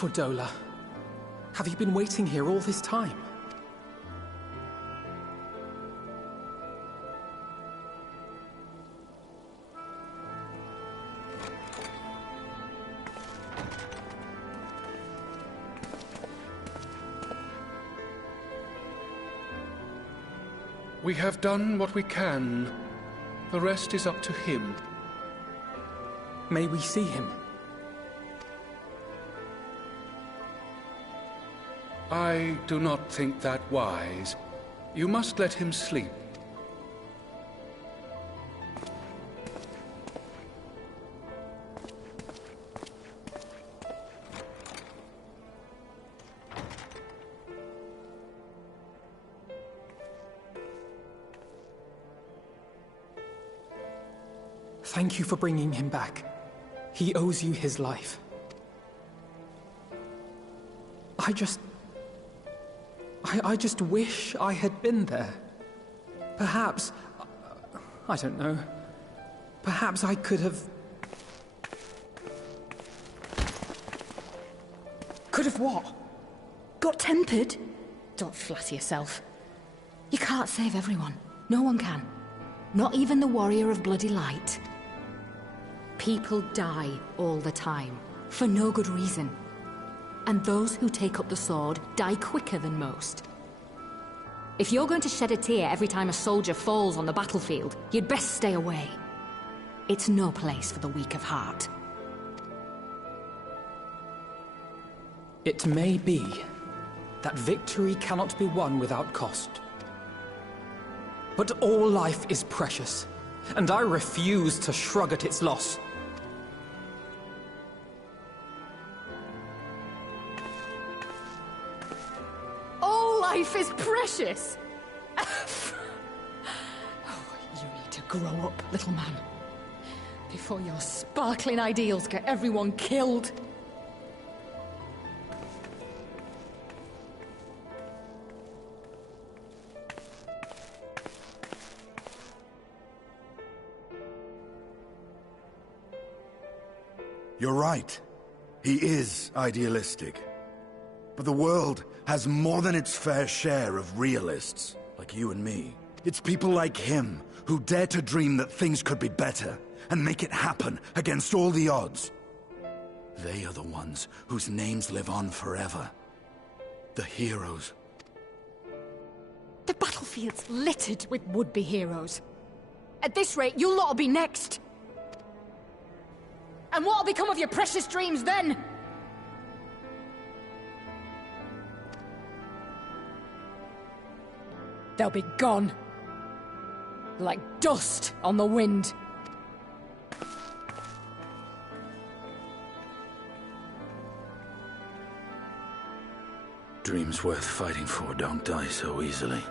Fordola, have you been waiting here all this time? We have done what we can. The rest is up to him. May we see him? I do not think that wise. You must let him sleep. Thank you for bringing him back. He owes you his life. I just wish I had been there. Perhaps... I don't know. Perhaps I could have... Could have what? Got tempered? Don't flatter yourself. You can't save everyone. No one can. Not even the warrior of bloody light. People die all the time, for no good reason. And those who take up the sword die quicker than most. If you're going to shed a tear every time a soldier falls on the battlefield, you'd best stay away. It's no place for the weak of heart. It may be that victory cannot be won without cost. But all life is precious, and I refuse to shrug at its loss. Life is precious! Oh, you need to grow up, little man. Before your sparkling ideals get everyone killed. You're right. He is idealistic. But the world has more than its fair share of realists, like you and me. It's people like him who dare to dream that things could be better, and make it happen against all the odds. They are the ones whose names live on forever. The heroes. The battlefield's littered with would-be heroes. At this rate, you lot'll be next. And what'll become of your precious dreams then? They'll be gone. Like dust on the wind. Dreams worth fighting for don't die so easily.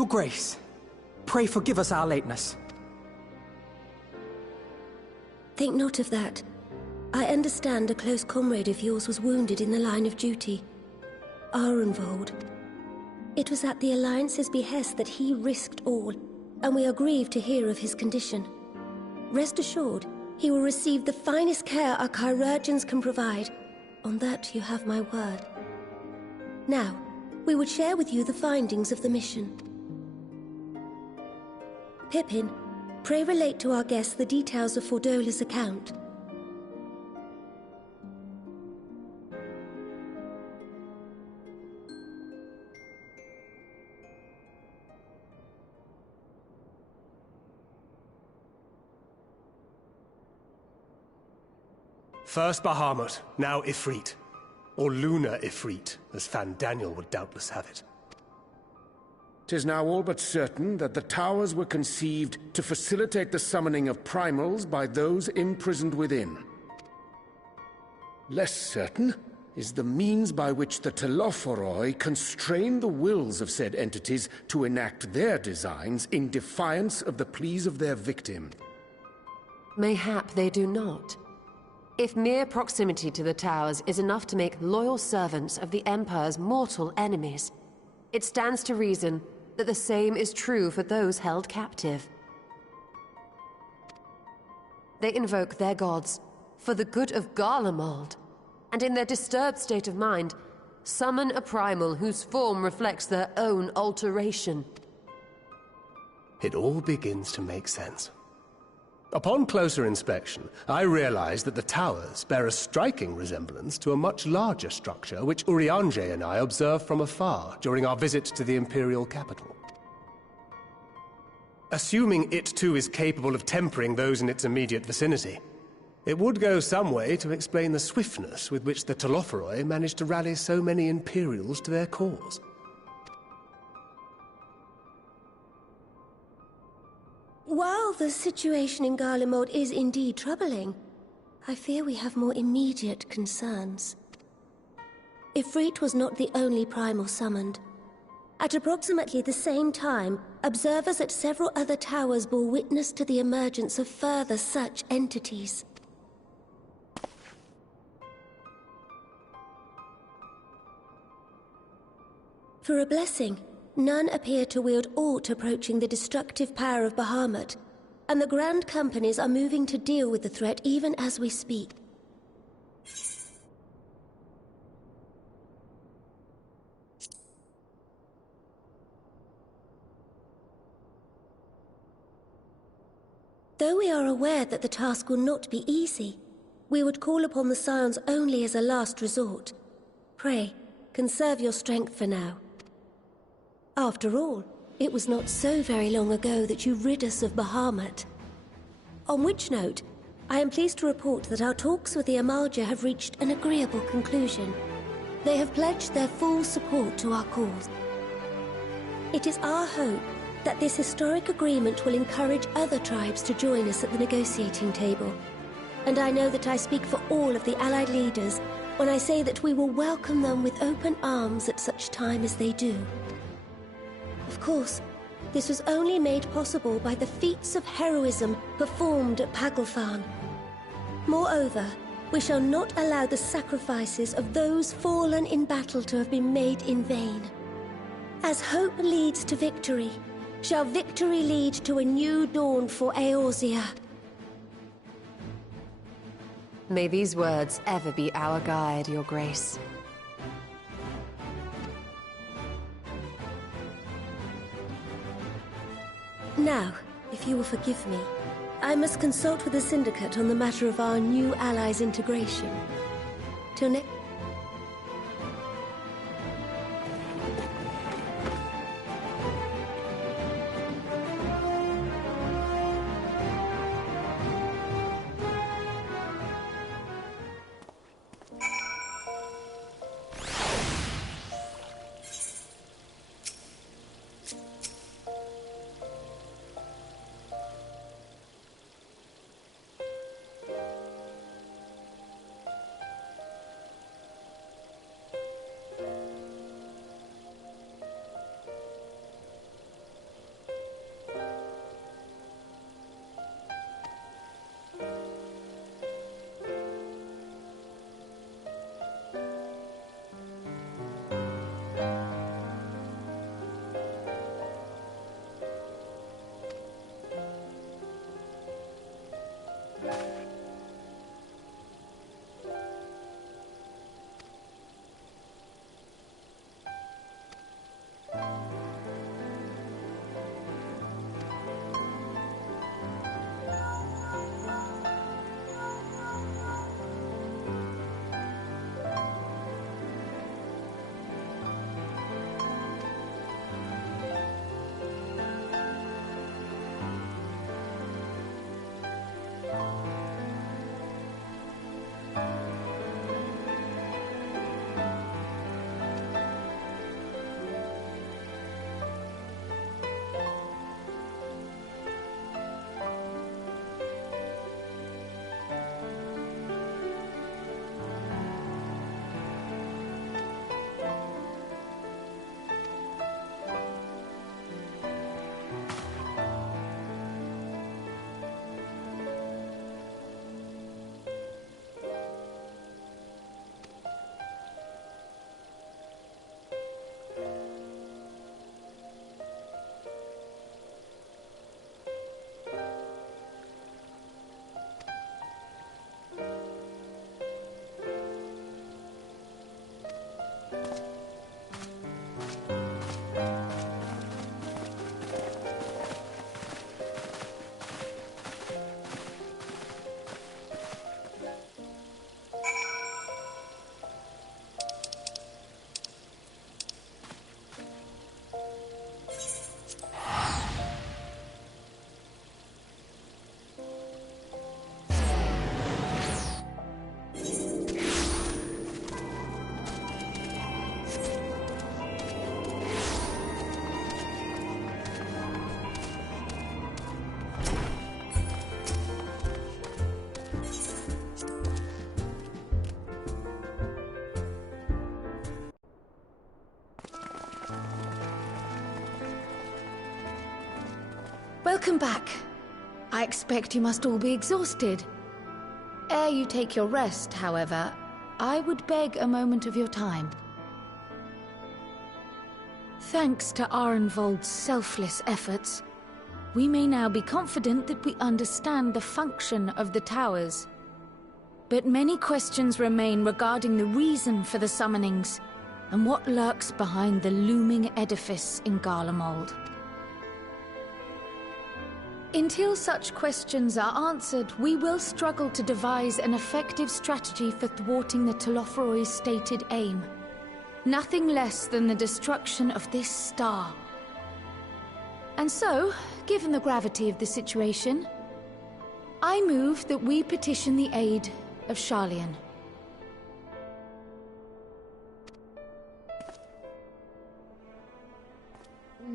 Your Grace, pray forgive us our lateness. Think not of that. I understand a close comrade of yours was wounded in the line of duty. Arenvold. It was at the Alliance's behest that he risked all, and we are grieved to hear of his condition. Rest assured, he will receive the finest care our chirurgeons can provide. On that you have my word. Now, we would share with you the findings of the mission. Pippin, pray relate to our guests the details of Fordola's account. First Bahamut, now Ifrit. Or Lunar Ifrit, as Fan Daniel would doubtless have it. 'Tis now all but certain that the towers were conceived to facilitate the summoning of primals by those imprisoned within. Less certain is the means by which the Telophoroi constrain the wills of said entities to enact their designs in defiance of the pleas of their victim. Mayhap they do not. If mere proximity to the towers is enough to make loyal servants of the Empire's mortal enemies, it stands to reason that the same is true for those held captive. They invoke their gods for the good of Garlemald, and in their disturbed state of mind, summon a primal whose form reflects their own alteration. It all begins to make sense. Upon closer inspection, I realized that the towers bear a striking resemblance to a much larger structure which Urianger and I observed from afar during our visit to the Imperial capital. Assuming it too is capable of tempering those in its immediate vicinity, it would go some way to explain the swiftness with which the Telophoroi managed to rally so many Imperials to their cause. While the situation in Garlemald is indeed troubling, I fear we have more immediate concerns. Ifrit was not the only primal summoned. At approximately the same time, observers at several other towers bore witness to the emergence of further such entities. For a blessing, none appear to wield aught approaching the destructive power of Bahamut, and the Grand Companies are moving to deal with the threat even as we speak. Though we are aware that the task will not be easy, we would call upon the Scions only as a last resort. Pray, conserve your strength for now. After all, it was not so very long ago that you rid us of Bahamut. On which note, I am pleased to report that our talks with the Amalja have reached an agreeable conclusion. They have pledged their full support to our cause. It is our hope that this historic agreement will encourage other tribes to join us at the negotiating table. And I know that I speak for all of the Allied leaders when I say that we will welcome them with open arms at such time as they do. Of course, this was only made possible by the feats of heroism performed at Paglfan. Moreover, we shall not allow the sacrifices of those fallen in battle to have been made in vain. As hope leads to victory, shall victory lead to a new dawn for Eorzea. May these words ever be our guide, Your Grace. Now, if you will forgive me, I must consult with the Syndicate on the matter of our new allies' integration. Till next... Welcome back. I expect you must all be exhausted. Ere you take your rest, however, I would beg a moment of your time. Thanks to Arenvold's selfless efforts, we may now be confident that we understand the function of the towers. But many questions remain regarding the reason for the summonings, and what lurks behind the looming edifice in Garlemald. Until such questions are answered, we will struggle to devise an effective strategy for thwarting the Telophoroi's stated aim. Nothing less than the destruction of this star. And so, given the gravity of the situation, I move that we petition the aid of Sharlayan.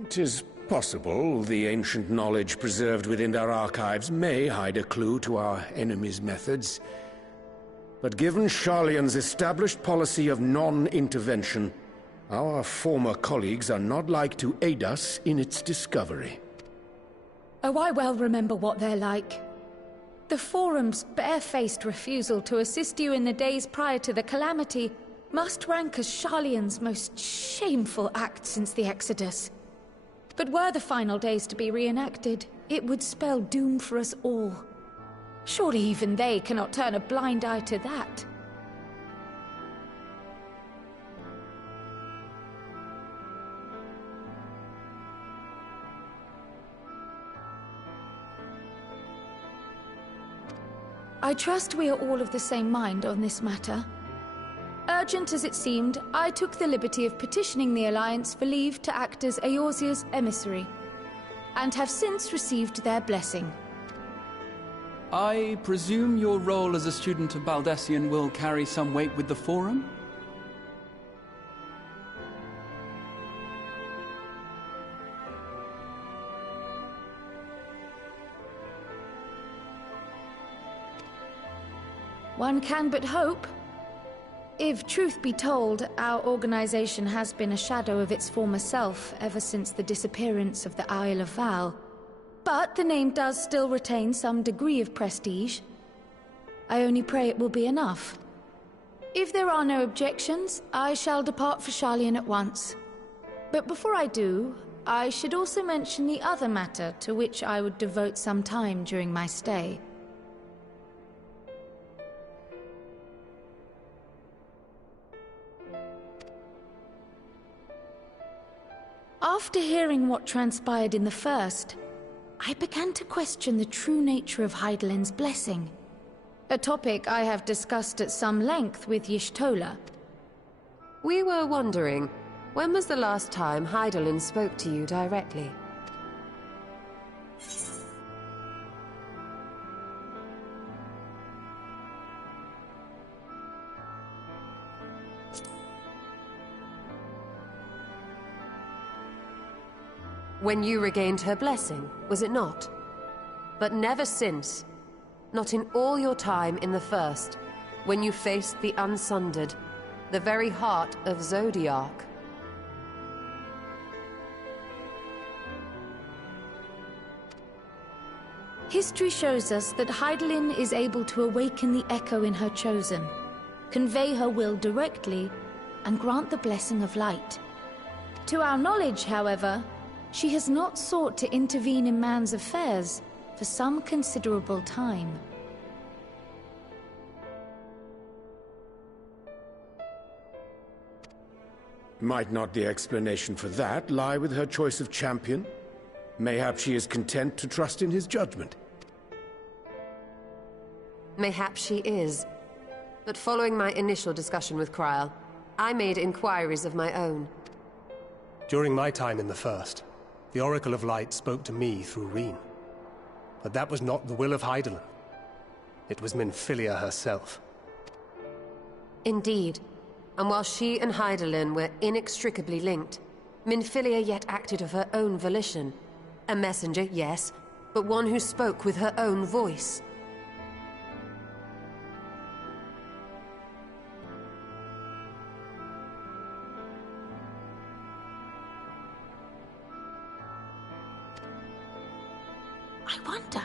It is possible the ancient knowledge preserved within our archives may hide a clue to our enemy's methods. But given Sharlayan's established policy of non-intervention, our former colleagues are not like to aid us in its discovery. Oh, I well remember what they're like. The Forum's barefaced refusal to assist you in the days prior to the calamity must rank as Sharlayan's most shameful act since the Exodus. But were the final days to be reenacted, it would spell doom for us all. Surely even they cannot turn a blind eye to that. I trust we are all of the same mind on this matter. Urgent as it seemed, I took the liberty of petitioning the Alliance for leave to act as Eorzea's emissary, and have since received their blessing. I presume your role as a student of Baldessian will carry some weight with the Forum? One can but hope. If truth be told, our organization has been a shadow of its former self ever since the disappearance of the Isle of Val. But the name does still retain some degree of prestige. I only pray it will be enough. If there are no objections, I shall depart for Sharlayan at once. But before I do, I should also mention the other matter to which I would devote some time during my stay. After hearing what transpired in the first, I began to question the true nature of Hydaelyn's blessing. A topic I have discussed at some length with Y'shtola. We were wondering, when was the last time Hydaelyn spoke to you directly? When you regained her blessing, was it not? But never since. Not in all your time in the First, when you faced the Unsundered, the very heart of Zodiark. History shows us that Hydaelyn is able to awaken the echo in her chosen, convey her will directly, and grant the blessing of light. To our knowledge, however, she has not sought to intervene in man's affairs for some considerable time. Might not the explanation for that lie with her choice of champion? Mayhap she is content to trust in his judgment. Mayhap she is. But following my initial discussion with Kryl, I made inquiries of my own. During my time in the First, the Oracle of Light spoke to me through Reen. But that was not the will of Hydaelyn. It was Minfilia herself. Indeed. And while she and Hydaelyn were inextricably linked, Minfilia yet acted of her own volition. A messenger, yes, but one who spoke with her own voice. I wonder,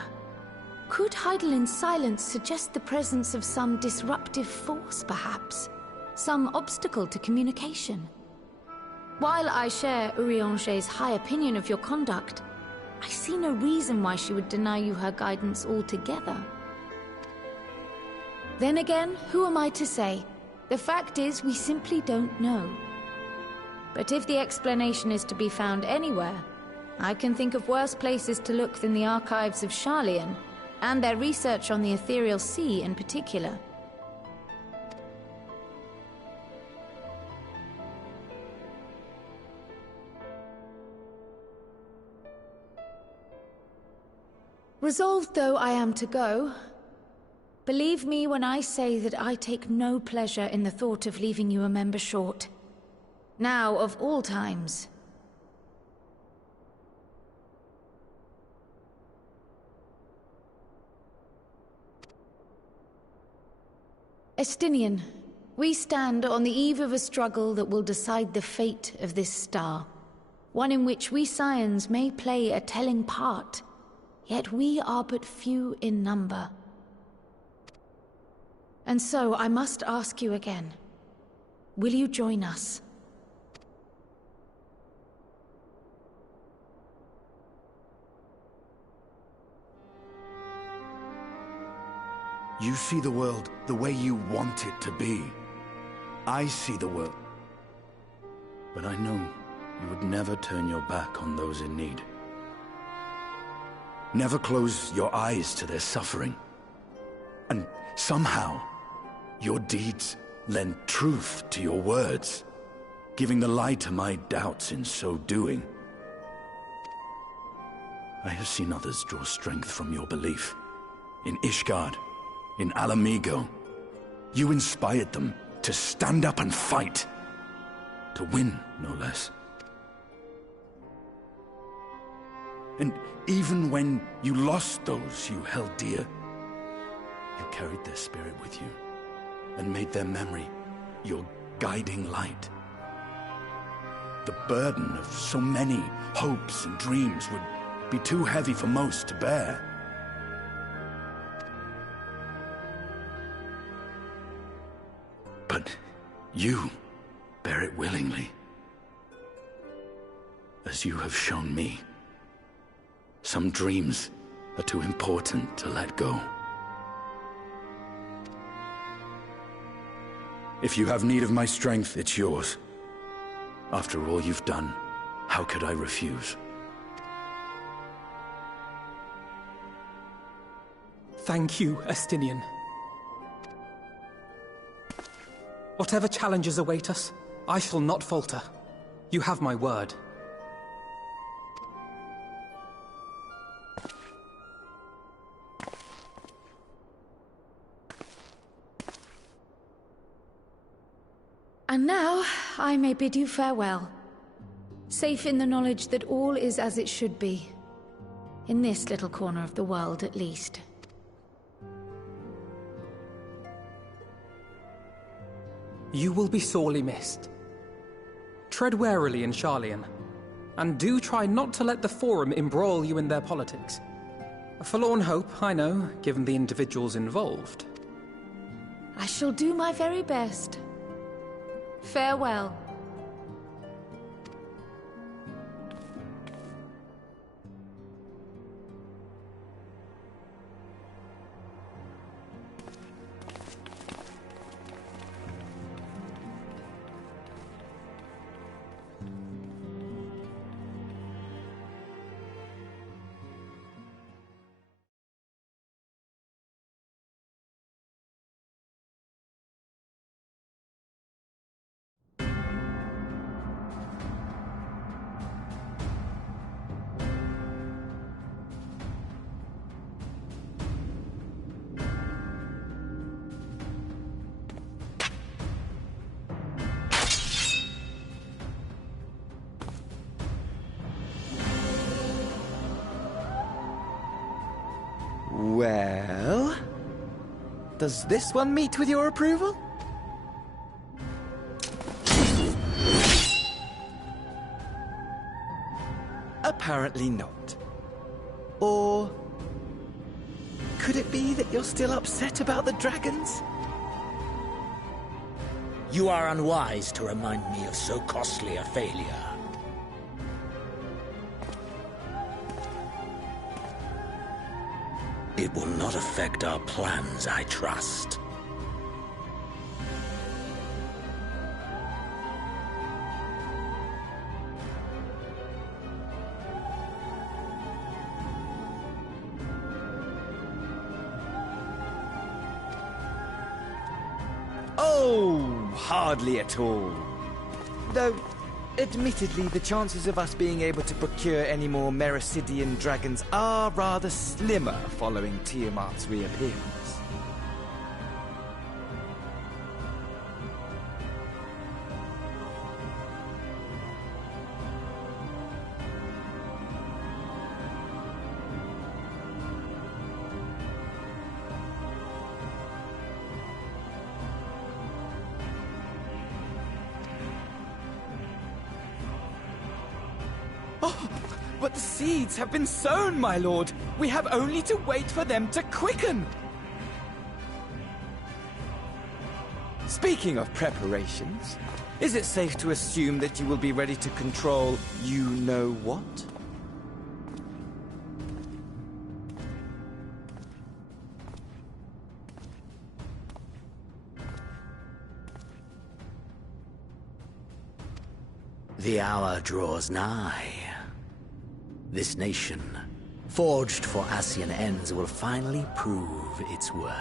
could Heidelin's silence suggest the presence of some disruptive force, perhaps? Some obstacle to communication? While I share Urianger's high opinion of your conduct, I see no reason why she would deny you her guidance altogether. Then again, who am I to say? The fact is, we simply don't know. But if the explanation is to be found anywhere, I can think of worse places to look than the archives of Sharlayan, and their research on the Ethereal Sea in particular. Resolved though I am to go, believe me when I say that I take no pleasure in the thought of leaving you a member short. Now, of all times. Estinian, we stand on the eve of a struggle that will decide the fate of this star. One in which we Scions may play a telling part. Yet we are but few in number. And so I must ask you again, will you join us? You see the world the way you want it to be. I see the world. But I know you would never turn your back on those in need. Never close your eyes to their suffering. And somehow, your deeds lend truth to your words, giving the lie to my doubts in so doing. I have seen others draw strength from your belief. In Ishgard, in Alamigo, you inspired them to stand up and fight. To win, no less. And even when you lost those you held dear, you carried their spirit with you and made their memory your guiding light. The burden of so many hopes and dreams would be too heavy for most to bear. But you bear it willingly, as you have shown me. Some dreams are too important to let go. If you have need of my strength, it's yours. After all you've done, how could I refuse? Thank you, Estinian. Whatever challenges await us, I shall not falter. You have my word. And now, I may bid you farewell. Safe in the knowledge that all is as it should be. In this little corner of the world, at least. You will be sorely missed. Tread warily in Sharlayan, and do try not to let the Forum embroil you in their politics. A forlorn hope, I know, given the individuals involved. I shall do my very best. Farewell. Well, does this one meet with your approval? Apparently not. Or Could it be that you're still upset about the dragons? You are unwise to remind me of so costly a failure. It will not affect our plans, I trust. Oh, hardly at all. Though, admittedly, the chances of us being able to procure any more Mericidian dragons are rather slimmer following Tiamat's reappearance. But the seeds have been sown, my lord. We have only to wait for them to quicken. Speaking of preparations, is it safe to assume that you will be ready to control you-know-what? The hour draws nigh. This nation, forged for Ascian ends, will finally prove its worth.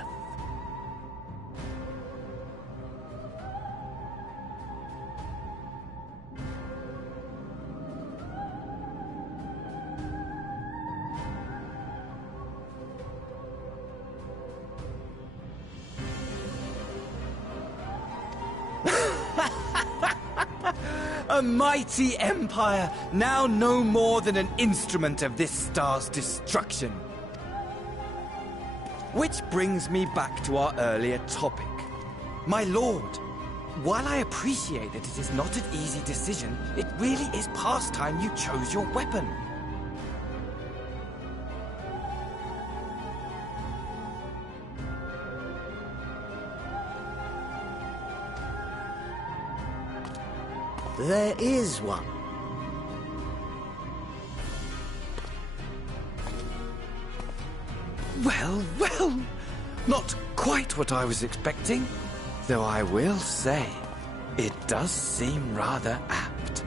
A mighty empire, now no more than an instrument of this star's destruction. Which brings me back to our earlier topic. My lord, while I appreciate that it is not an easy decision, it really is past time you chose your weapon. There is one. Well, well, not quite what I was expecting. Though I will say, it does seem rather apt.